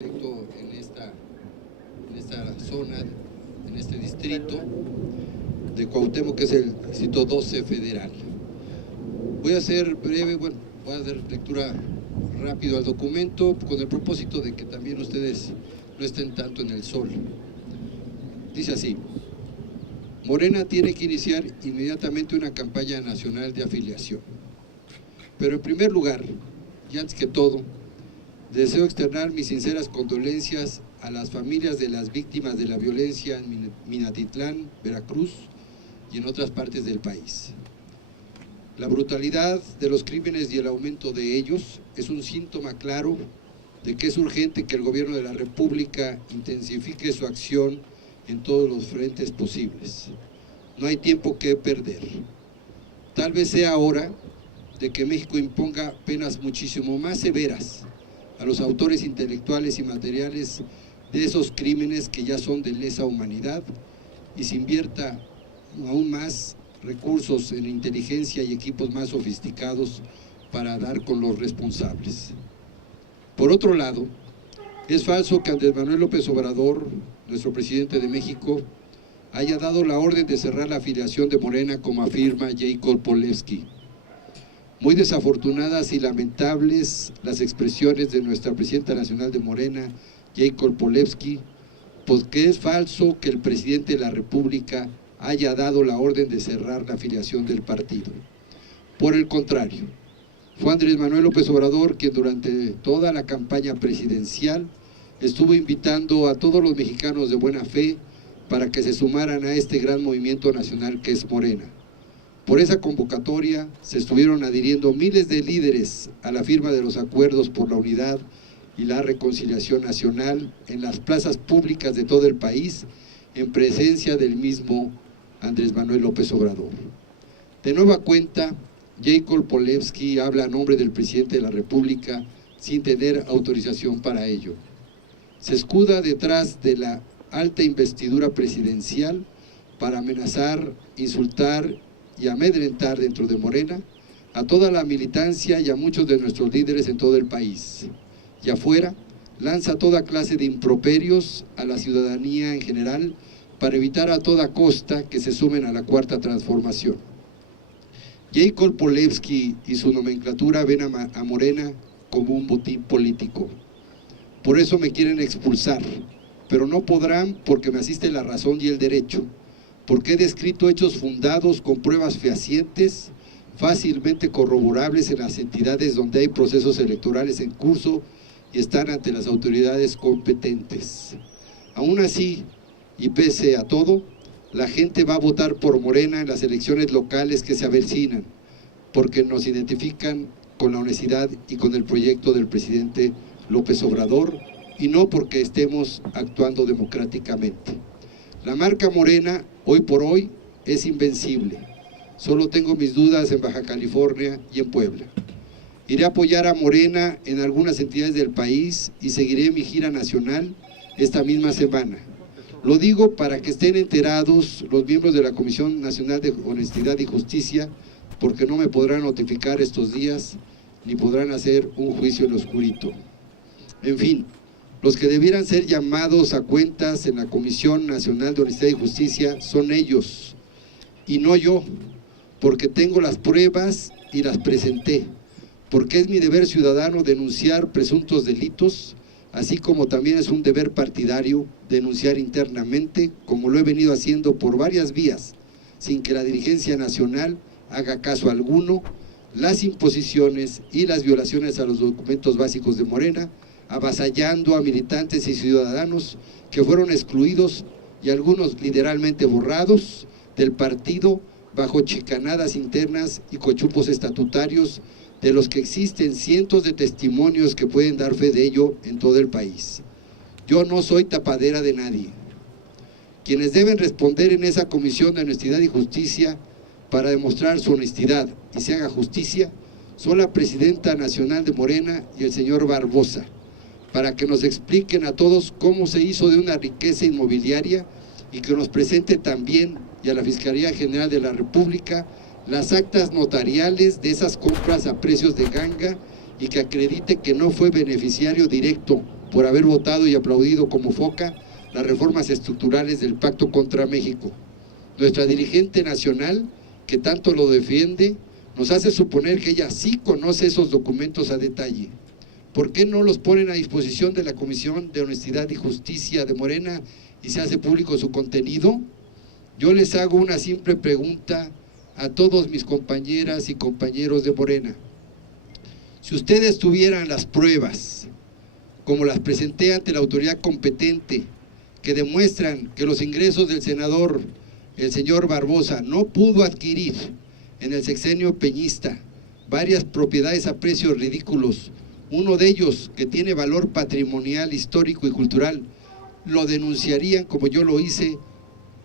electo en esta zona, en este distrito de Cuauhtémoc, que es el distrito 12 federal. Voy a ser breve, voy a dar lectura rápido al documento con el propósito de que también ustedes no estén tanto en el sol. Dice así: Morena tiene que iniciar inmediatamente una campaña nacional de afiliación. Pero en primer lugar, y antes que todo, deseo externar mis sinceras condolencias a las familias de las víctimas de la violencia en Minatitlán, Veracruz y en otras partes del país. La brutalidad de los crímenes y el aumento de ellos es un síntoma claro de que es urgente que el gobierno de la República intensifique su acción en todos los frentes posibles. No hay tiempo que perder. Tal vez sea hora de que México imponga penas muchísimo más severas a los autores intelectuales y materiales de esos crímenes que ya son de lesa humanidad y se invierta aún más recursos en inteligencia y equipos más sofisticados para dar con los responsables. Por otro lado, es falso que Andrés Manuel López Obrador, nuestro presidente de México, haya dado la orden de cerrar la afiliación de Morena, como afirma Jacob Polewski. Muy desafortunadas y lamentables las expresiones de nuestra presidenta nacional de Morena, Jacob Polewski, porque es falso que el presidente de la República haya dado la orden de cerrar la afiliación del partido. Por el contrario, fue Andrés Manuel López Obrador quien durante toda la campaña presidencial estuvo invitando a todos los mexicanos de buena fe para que se sumaran a este gran movimiento nacional que es Morena. Por esa convocatoria se estuvieron adhiriendo miles de líderes a la firma de los acuerdos por la unidad y la reconciliación nacional en las plazas públicas de todo el país, en presencia del mismo Andrés Manuel López Obrador. De nueva cuenta, Jacob Polewski habla a nombre del presidente de la República sin tener autorización para ello. Se escuda detrás de la alta investidura presidencial para amenazar, insultar y amedrentar dentro de Morena a toda la militancia y a muchos de nuestros líderes en todo el país. Y afuera, lanza toda clase de improperios a la ciudadanía en general para evitar a toda costa que se sumen a la Cuarta Transformación. Jacob Polewski y su nomenclatura ven a Morena como un botín político. Por eso me quieren expulsar, pero no podrán porque me asiste la razón y el derecho, porque he descrito hechos fundados con pruebas fehacientes, fácilmente corroborables en las entidades donde hay procesos electorales en curso y están ante las autoridades competentes. Aún así, y pese a todo, la gente va a votar por Morena en las elecciones locales que se avecinan, porque nos identifican con la honestidad y con el proyecto del presidente López Obrador, y no porque estemos actuando democráticamente. La marca Morena, hoy por hoy, es invencible. Solo tengo mis dudas en Baja California y en Puebla. Iré a apoyar a Morena en algunas entidades del país y seguiré mi gira nacional esta misma semana. Lo digo para que estén enterados los miembros de la Comisión Nacional de Honestidad y Justicia, porque no me podrán notificar estos días, ni podrán hacer un juicio en lo oscurito. En fin, los que debieran ser llamados a cuentas en la Comisión Nacional de Honestidad y Justicia son ellos, y no yo, porque tengo las pruebas y las presenté, porque es mi deber ciudadano denunciar presuntos delitos, así como también es un deber partidario denunciar internamente, como lo he venido haciendo por varias vías, sin que la dirigencia nacional haga caso alguno, las imposiciones y las violaciones a los documentos básicos de Morena, avasallando a militantes y ciudadanos que fueron excluidos y algunos literalmente borrados del partido bajo chicanadas internas y cochupos estatutarios, de los que existen cientos de testimonios que pueden dar fe de ello en todo el país. Yo no soy tapadera de nadie. Quienes deben responder en esa Comisión de Honestidad y Justicia para demostrar su honestidad y se haga justicia son la presidenta nacional de Morena y el señor Barbosa, para que nos expliquen a todos cómo se hizo de una riqueza inmobiliaria y que nos presente también y a la Fiscalía General de la República las actas notariales de esas compras a precios de ganga y que acredite que no fue beneficiario directo por haber votado y aplaudido como foca las reformas estructurales del Pacto contra México. Nuestra dirigente nacional, que tanto lo defiende, nos hace suponer que ella sí conoce esos documentos a detalle. ¿Por qué no los ponen a disposición de la Comisión de Honestidad y Justicia de Morena y se hace público su contenido? Yo les hago una simple pregunta a todos mis compañeras y compañeros de Morena. Si ustedes tuvieran las pruebas, como las presenté ante la autoridad competente, que demuestran que los ingresos del senador, el señor Barbosa, no pudo adquirir en el sexenio peñista varias propiedades a precios ridículos, uno de ellos que tiene valor patrimonial, histórico y cultural, ¿lo denunciarían como yo lo hice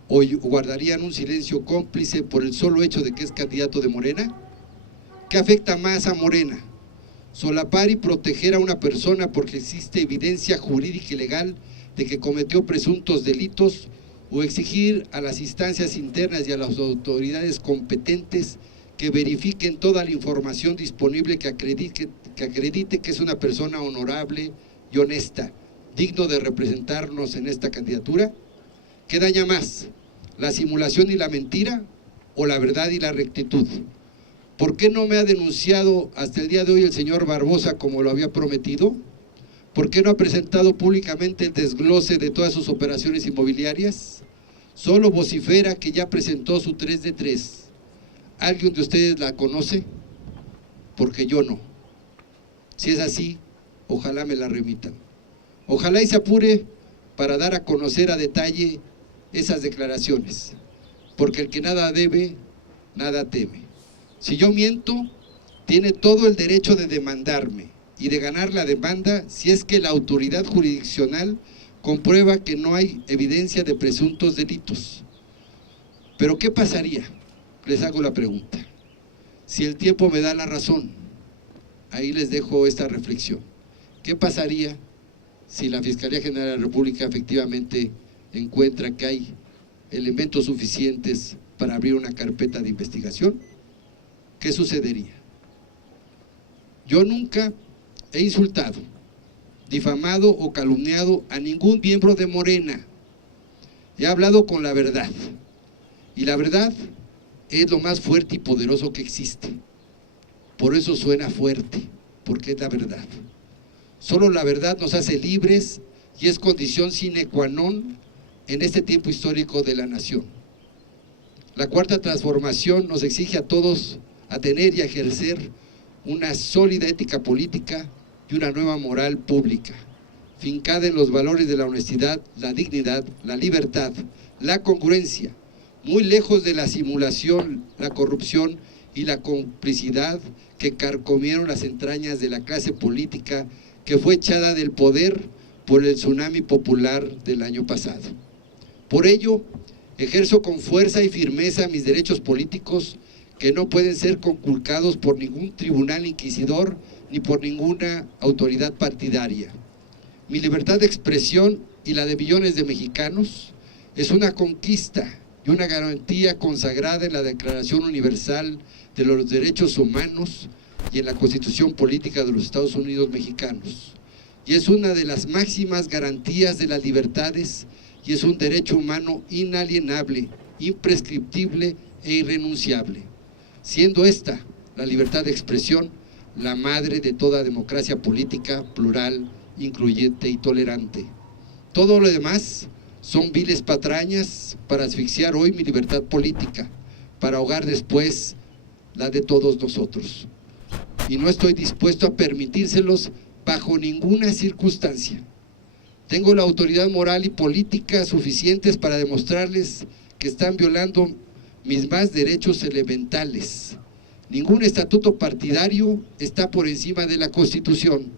o guardarían un silencio cómplice por el solo hecho de que es candidato de Morena? ¿Qué afecta más a Morena? ¿Solapar y proteger a una persona porque existe evidencia jurídica y legal de que cometió presuntos delitos, o exigir a las instancias internas y a las autoridades competentes que verifiquen toda la información disponible que acredite que es una persona honorable y honesta, digno de representarnos en esta candidatura? ¿Qué daña más, la simulación y la mentira o la verdad y la rectitud? ¿Por qué no me ha denunciado hasta el día de hoy el señor Barbosa como lo había prometido? ¿Por qué no ha presentado públicamente el desglose de todas sus operaciones inmobiliarias? Solo vocifera que ya presentó su 3 de 3. ¿Alguien de ustedes la conoce? Porque yo no. Si es así, ojalá me la remitan. Ojalá y se apure para dar a conocer a detalle esas declaraciones, porque el que nada debe, nada teme. Si yo miento, tiene todo el derecho de demandarme y de ganar la demanda si es que la autoridad jurisdiccional comprueba que no hay evidencia de presuntos delitos. Pero ¿qué pasaría? Les hago la pregunta. Si el tiempo me da la razón, ahí les dejo esta reflexión. ¿Qué pasaría si la Fiscalía General de la República efectivamente encuentra que hay elementos suficientes para abrir una carpeta de investigación? ¿Qué sucedería? Yo nunca he insultado, difamado o calumniado a ningún miembro de Morena. He hablado con la verdad, y la verdad es lo más fuerte y poderoso que existe. Por eso suena fuerte, porque es la verdad. Solo la verdad nos hace libres y es condición sine qua non en este tiempo histórico de la nación. La cuarta transformación nos exige a todos a tener y a ejercer una sólida ética política y una nueva moral pública, fincada en los valores de la honestidad, la dignidad, la libertad, la congruencia, muy lejos de la simulación, la corrupción y la complicidad que carcomieron las entrañas de la clase política que fue echada del poder por el tsunami popular del año pasado. Por ello, ejerzo con fuerza y firmeza mis derechos políticos que no pueden ser conculcados por ningún tribunal inquisidor ni por ninguna autoridad partidaria. Mi libertad de expresión y la de millones de mexicanos es una conquista y una garantía consagrada en la Declaración Universal de los Derechos Humanos y en la Constitución Política de los Estados Unidos Mexicanos. Y es una de las máximas garantías de las libertades y es un derecho humano inalienable, imprescriptible e irrenunciable, siendo esta, la libertad de expresión, la madre de toda democracia política, plural, incluyente y tolerante. Todo lo demás son viles patrañas para asfixiar hoy mi libertad política, para ahogar después la de todos nosotros. Y no estoy dispuesto a permitírselos bajo ninguna circunstancia. Tengo la autoridad moral y política suficientes para demostrarles que están violando mis más derechos elementales. Ningún estatuto partidario está por encima de la Constitución.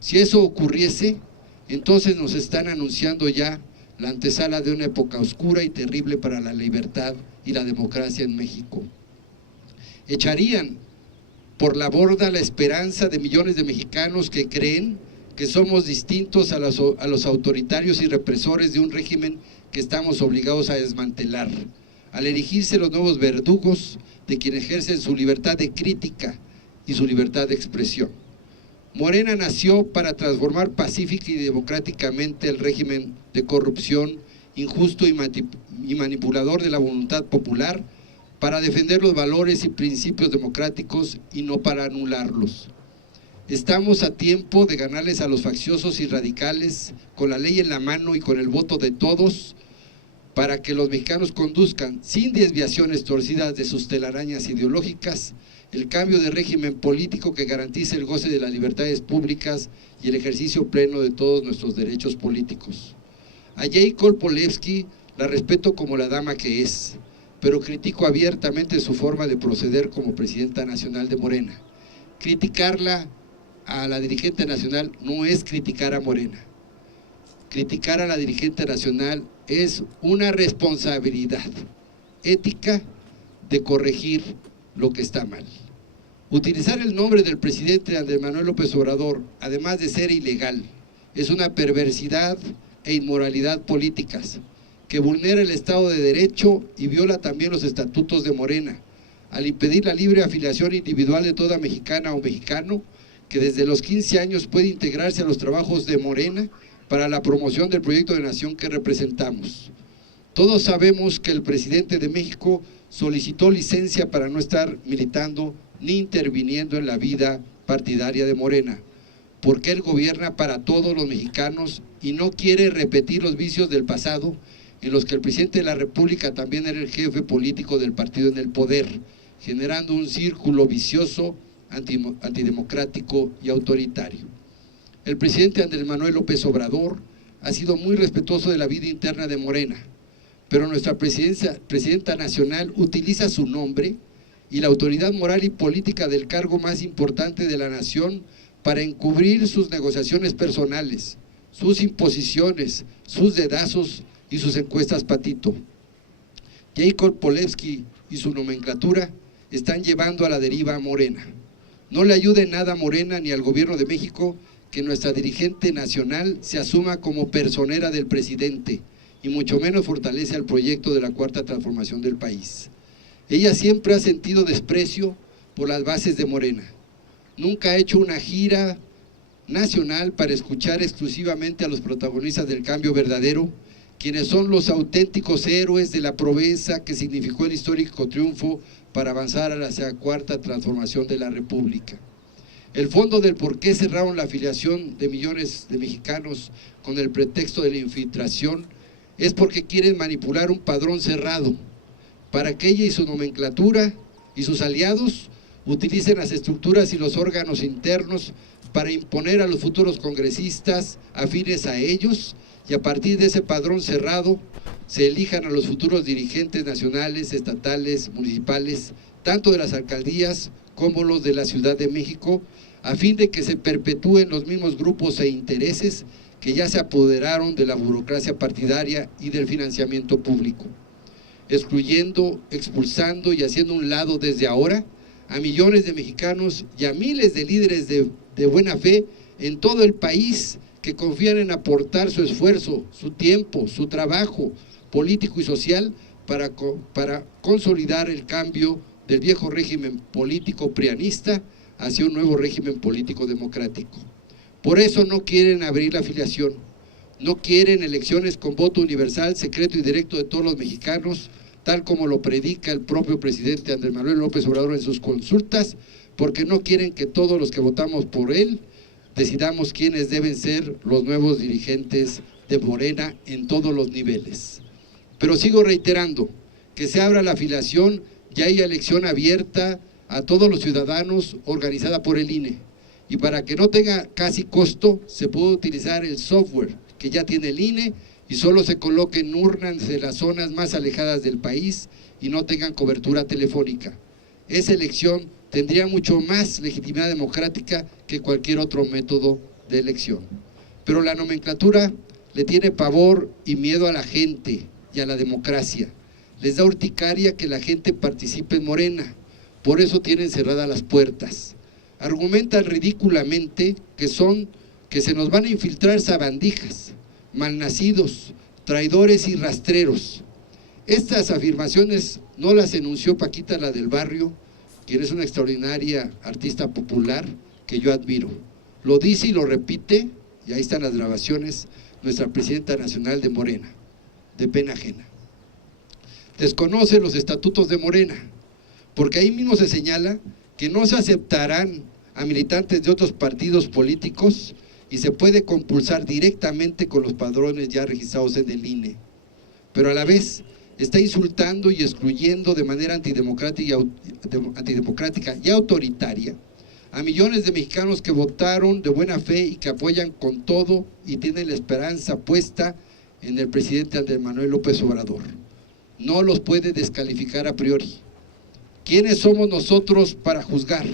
Si eso ocurriese, entonces nos están anunciando ya la antesala de una época oscura y terrible para la libertad y la democracia en México. Echarían por la borda la esperanza de millones de mexicanos que creen que somos distintos a los autoritarios y represores de un régimen que estamos obligados a desmantelar, al erigirse los nuevos verdugos de quienes ejercen su libertad de crítica y su libertad de expresión. Morena nació para transformar pacífica y democráticamente el régimen de corrupción injusto y manipulador de la voluntad popular, para defender los valores y principios democráticos y no para anularlos. Estamos a tiempo de ganarles a los facciosos y radicales con la ley en la mano y con el voto de todos, para que los mexicanos conduzcan sin desviaciones torcidas de sus telarañas ideológicas el cambio de régimen político que garantice el goce de las libertades públicas y el ejercicio pleno de todos nuestros derechos políticos. A Jacob Polevsky la respeto como la dama que es, pero critico abiertamente su forma de proceder como presidenta nacional de Morena. Criticarla a la dirigente nacional no es criticar a Morena. Criticar a la dirigente nacional es una responsabilidad ética de corregir lo que está mal. Utilizar el nombre del presidente Andrés Manuel López Obrador, además de ser ilegal, es una perversidad e inmoralidad políticas que vulnera el Estado de Derecho y viola también los estatutos de Morena, al impedir la libre afiliación individual de toda mexicana o mexicano que desde los 15 años puede integrarse a los trabajos de Morena para la promoción del proyecto de nación que representamos. Todos sabemos que el presidente de México solicitó licencia para no estar militando ni interviniendo en la vida partidaria de Morena, porque él gobierna para todos los mexicanos y no quiere repetir los vicios del pasado en los que el presidente de la República también era el jefe político del partido en el poder, generando un círculo vicioso, antidemocrático y autoritario. El presidente Andrés Manuel López Obrador ha sido muy respetuoso de la vida interna de Morena, pero nuestra presidenta nacional utiliza su nombre y la autoridad moral y política del cargo más importante de la nación para encubrir sus negociaciones personales, sus imposiciones, sus dedazos y sus encuestas patito. Jacob Polevsky y su nomenclatura están llevando a la deriva a Morena. No le ayude nada a Morena ni al gobierno de México que nuestra dirigente nacional se asuma como personera del presidente, y mucho menos fortalece al proyecto de la Cuarta Transformación del país. Ella siempre ha sentido desprecio por las bases de Morena. Nunca ha hecho una gira nacional para escuchar exclusivamente a los protagonistas del cambio verdadero, quienes son los auténticos héroes de la proeza que significó el histórico triunfo para avanzar hacia la Cuarta Transformación de la República. El fondo del por qué cerraron la afiliación de millones de mexicanos con el pretexto de la infiltración es porque quieren manipular un padrón cerrado para que ella y su nomenclatura y sus aliados utilicen las estructuras y los órganos internos para imponer a los futuros congresistas afines a ellos, y a partir de ese padrón cerrado se elijan a los futuros dirigentes nacionales, estatales, municipales, tanto de las alcaldías como los de la Ciudad de México, a fin de que se perpetúen los mismos grupos e intereses que ya se apoderaron de la burocracia partidaria y del financiamiento público, excluyendo, expulsando y haciendo un lado desde ahora a millones de mexicanos y a miles de líderes de buena fe en todo el país que confían en aportar su esfuerzo, su tiempo, su trabajo político y social para consolidar el cambio del viejo régimen político prianista hacia un nuevo régimen político democrático. Por eso no quieren abrir la afiliación, no quieren elecciones con voto universal, secreto y directo de todos los mexicanos, tal como lo predica el propio presidente Andrés Manuel López Obrador en sus consultas, porque no quieren que todos los que votamos por él decidamos quiénes deben ser los nuevos dirigentes de Morena en todos los niveles. Pero sigo reiterando que se abra la afiliación y haya elección abierta a todos los ciudadanos organizada por el INE. Y para que no tenga casi costo, se puede utilizar el software que ya tiene el INE y solo se coloquen urnas de las zonas más alejadas del país y no tengan cobertura telefónica. Esa elección tendría mucho más legitimidad democrática que cualquier otro método de elección. Pero la nomenclatura le tiene pavor y miedo a la gente y a la democracia. Les da urticaria que la gente participe en Morena, por eso tienen cerradas las puertas. Argumentan ridículamente que se nos van a infiltrar sabandijas, malnacidos, traidores y rastreros. Estas afirmaciones no las enunció Paquita, la del barrio, quien es una extraordinaria artista popular que yo admiro. Lo dice y lo repite, y ahí están las grabaciones, nuestra presidenta nacional de Morena, de pena ajena. Desconoce los estatutos de Morena, porque ahí mismo se señala que no se aceptarán a militantes de otros partidos políticos y se puede compulsar directamente con los padrones ya registrados en el INE. Pero a la vez está insultando y excluyendo de manera antidemocrática y autoritaria a millones de mexicanos que votaron de buena fe y que apoyan con todo y tienen la esperanza puesta en el presidente Andrés Manuel López Obrador. No los puede descalificar a priori. ¿Quiénes somos nosotros para juzgar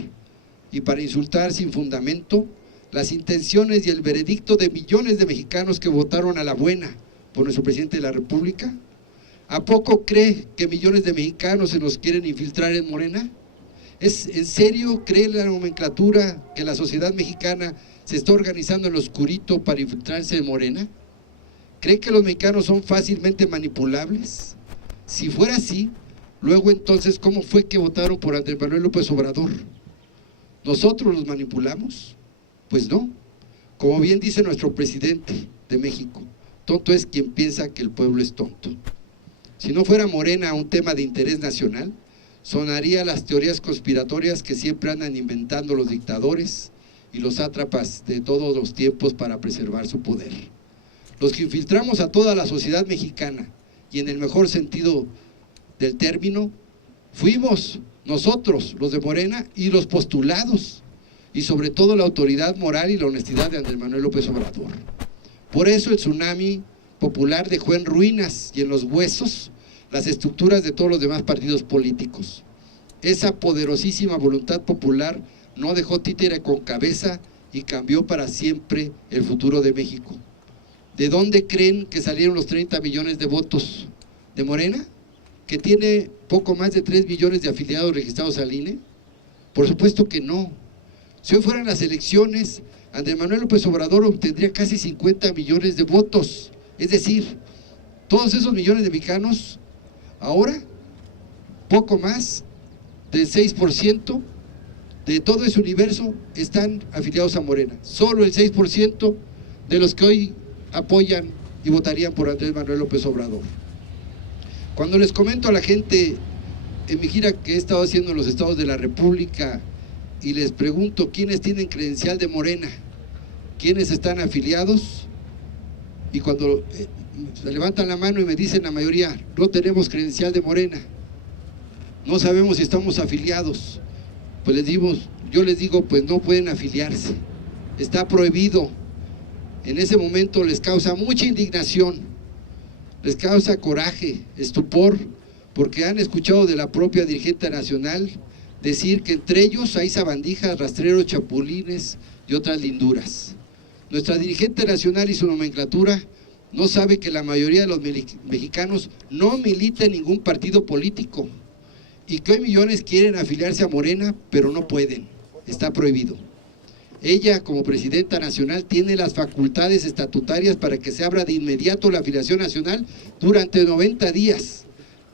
y para insultar sin fundamento las intenciones y el veredicto de millones de mexicanos que votaron a la buena por nuestro presidente de la República? ¿A poco cree que millones de mexicanos se nos quieren infiltrar en Morena? ¿En serio cree la nomenclatura que la sociedad mexicana se está organizando en lo oscurito para infiltrarse en Morena? ¿Cree que los mexicanos son fácilmente manipulables? Si fuera así, luego entonces, ¿cómo fue que votaron por Andrés Manuel López Obrador? ¿Nosotros los manipulamos? Pues no. Como bien dice nuestro presidente de México, tonto es quien piensa que el pueblo es tonto. Si no fuera Morena un tema de interés nacional, sonaría las teorías conspiratorias que siempre andan inventando los dictadores y los sátrapas de todos los tiempos para preservar su poder. Los que infiltramos a toda la sociedad mexicana, y en el mejor sentido del término, fuimos nosotros, los de Morena, y los postulados, y sobre todo la autoridad moral y la honestidad de Andrés Manuel López Obrador. Por eso el tsunami popular dejó en ruinas y en los huesos las estructuras de todos los demás partidos políticos. Esa poderosísima voluntad popular no dejó títere con cabeza y cambió para siempre el futuro de México. ¿De dónde creen que salieron los 30 millones de votos? ¿De Morena? ¿Que tiene poco más de 3 millones de afiliados registrados al INE? Por supuesto que no. Si hoy fueran las elecciones, Andrés Manuel López Obrador obtendría casi 50 millones de votos. Es decir, todos esos millones de mexicanos, ahora, poco más del 6% de todo ese universo están afiliados a Morena. Solo el 6% de los que hoy apoyan y votarían por Andrés Manuel López Obrador. Cuando les comento a la gente en mi gira que he estado haciendo en los estados de la República y les pregunto quiénes tienen credencial de Morena, quiénes están afiliados, y cuando se levantan la mano y me dicen la mayoría, no tenemos credencial de Morena, no sabemos si estamos afiliados, pues yo les digo, pues no pueden afiliarse, está prohibido. En ese momento les causa mucha indignación, les causa coraje, estupor, porque han escuchado de la propia dirigente nacional decir que entre ellos hay sabandijas, rastreros, chapulines y otras linduras. Nuestra dirigente nacional y su nomenclatura no sabe que la mayoría de los mexicanos no milita en ningún partido político y que hoy millones quieren afiliarse a Morena, pero no pueden, está prohibido. Ella, como presidenta nacional, tiene las facultades estatutarias para que se abra de inmediato la afiliación nacional durante 90 días.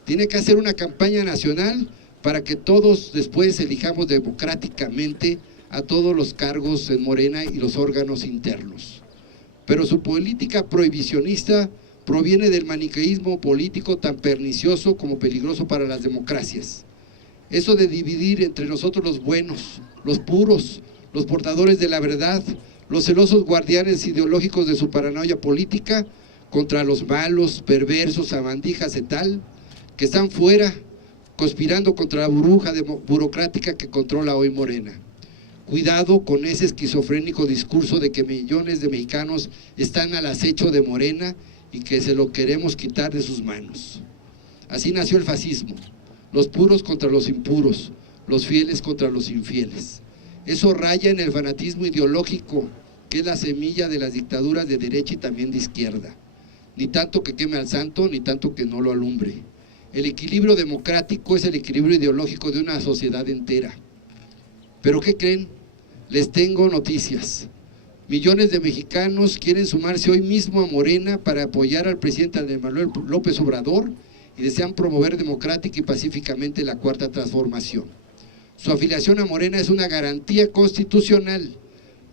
Tiene que hacer una campaña nacional para que todos después elijamos democráticamente a todos los cargos en Morena y los órganos internos. Pero su política prohibicionista proviene del maniqueísmo político tan pernicioso como peligroso para las democracias. Eso de dividir entre nosotros los buenos, los puros, los portadores de la verdad, los celosos guardianes ideológicos de su paranoia política, contra los malos, perversos, sabandijas y tal, que están fuera, conspirando contra la burbuja burocrática que controla hoy Morena. Cuidado con ese esquizofrénico discurso de que millones de mexicanos están al acecho de Morena y que se lo queremos quitar de sus manos. Así nació el fascismo, los puros contra los impuros, los fieles contra los infieles. Eso raya en el fanatismo ideológico, que es la semilla de las dictaduras de derecha y también de izquierda. Ni tanto que queme al santo, ni tanto que no lo alumbre. El equilibrio democrático es el equilibrio ideológico de una sociedad entera. ¿Pero qué creen? Les tengo noticias. Millones de mexicanos quieren sumarse hoy mismo a Morena para apoyar al presidente Andrés Manuel López Obrador y desean promover democrática y pacíficamente la Cuarta Transformación. Su afiliación a Morena es una garantía constitucional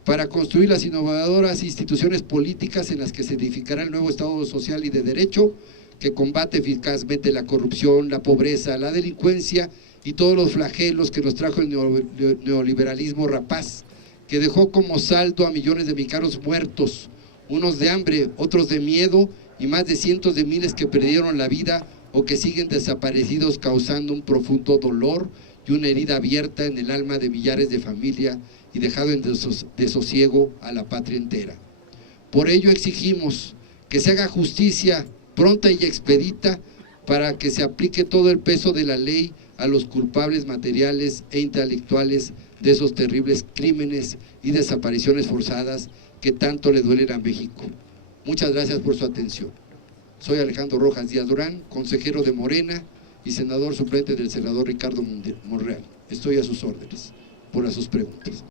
para construir las innovadoras instituciones políticas en las que se edificará el nuevo Estado social y de derecho, que combate eficazmente la corrupción, la pobreza, la delincuencia y todos los flagelos que nos trajo el neoliberalismo rapaz, que dejó como saldo a millones de mexicanos muertos, unos de hambre, otros de miedo y más de cientos de miles que perdieron la vida o que siguen desaparecidos, causando un profundo dolor y una herida abierta en el alma de millares de familias y dejado en desosiego a la patria entera. Por ello exigimos que se haga justicia pronta y expedita para que se aplique todo el peso de la ley a los culpables materiales e intelectuales de esos terribles crímenes y desapariciones forzadas que tanto le duelen a México. Muchas gracias por su atención. Soy Alejandro Rojas Díaz Durán, consejero de Morena y senador suplente del senador Ricardo Monreal. Estoy a sus órdenes por sus preguntas.